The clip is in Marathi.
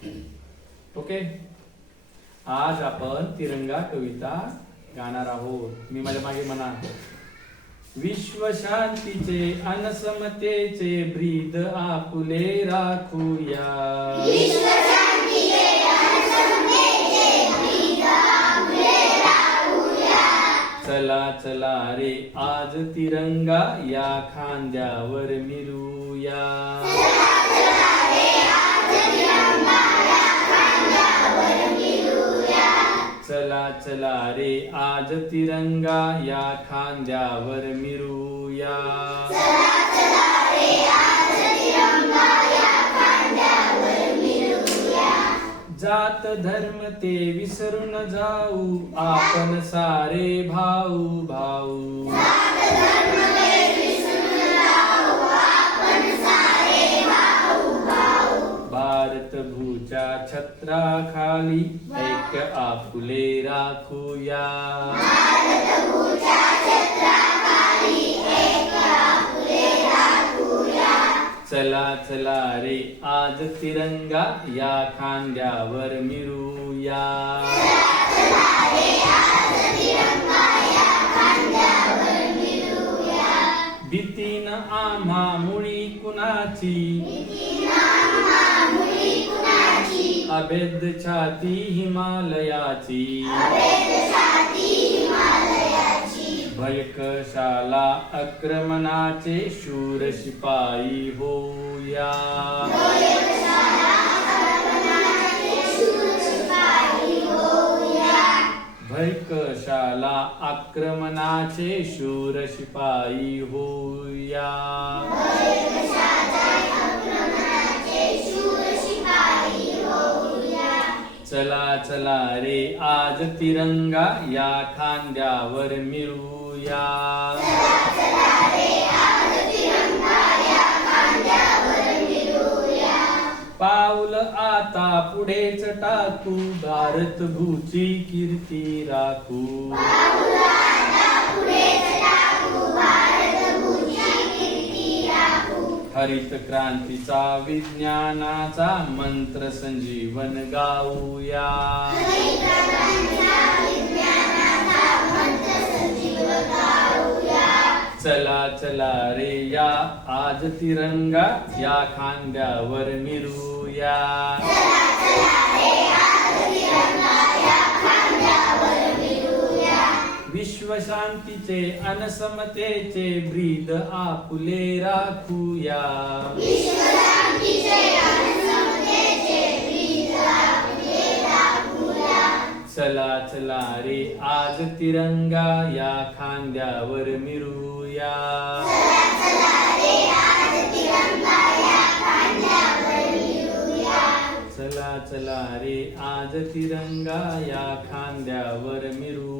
ओके, आज आपण तिरंगा कविता गाणार आहोत. मी माझ्या मागे म्हणा. विश्व शांतीचे अन समतेचे ब्रीद आपुले राखूया. विश्व शांतीचे अन समतेचे ब्रीद आपुले राखूया. चला चला रे आज तिरंगा या खांद्यावर मिरूया. चला चला रे आज तिरंगा या खांद्यावर मिरूया. चला चला रे आज तिरंगा या खांद्यावर मिरूया. चला चला रे आज तिरंगा या खांद्यावर मिरूया. जात धर्म ते विसरून जाऊ आपण सारे भाऊ भाऊ. जात धर्म ते विसरून जाऊ आपण सारे भाऊ भाऊ. भारत भूच्या छत्राखाली ऐक्य आपुले राखूया. भारत भूच्या छत्राखाली एक आपुले राखूया. चला चला रे आज तिरंगा या खांद्यावर मिरूया. चला चला रे आज तिरंगा या खांद्यावर मिरूया. भीतीन आम्हा मुळी कुणाची, मुली कुणाची अभेद छाती हिमालयाची. अभेद छाती हिमालयाची. भय कशाला आक्रमणाचे शूर शिपाई होऊया. भयशाला आक्रमणाचे शूर शिपाई होऊया. भय कशाला आक्रमणाचे शूर शिपाई होऊया. भयशाला आक्रमणाचे शूर शिपाई होऊया. चला चला रे आज तिरंगा या खांद्यावर मिरूया. चला चला रे आज तिरंगा या खांद्यावर मिरूया. पाऊल आता पुढेच टाकू भारत भूची कीर्ती राखू. पाऊल आता पुढेच टाकू भारत भूची कीर्ती राखू. हरित क्रांतीचा विज्ञानाचा मंत्र संजीवन गाऊया. हरितक्रांतीचा विज्ञानाचा मंत्र सजीव गाऊया. चला चला रे या आज तिरंगा या खांद्यावर मिरूया. चला चला रे आज तिरंगा या खांद्यावर मिरूया. विश्व शांतीचे अन समतेचे ब्रीद आपुले राखूया. विश्व शांतीचे अन समतेचे ब्रीद आपुले राखूया. चला चला रे आज तिरंगा या खांद्यावर मिरूया. चला चला रे आज तिरंगा या खांद्यावर मिरूया. चला चला रे आज तिरंगा या खांद्यावर मिरूया.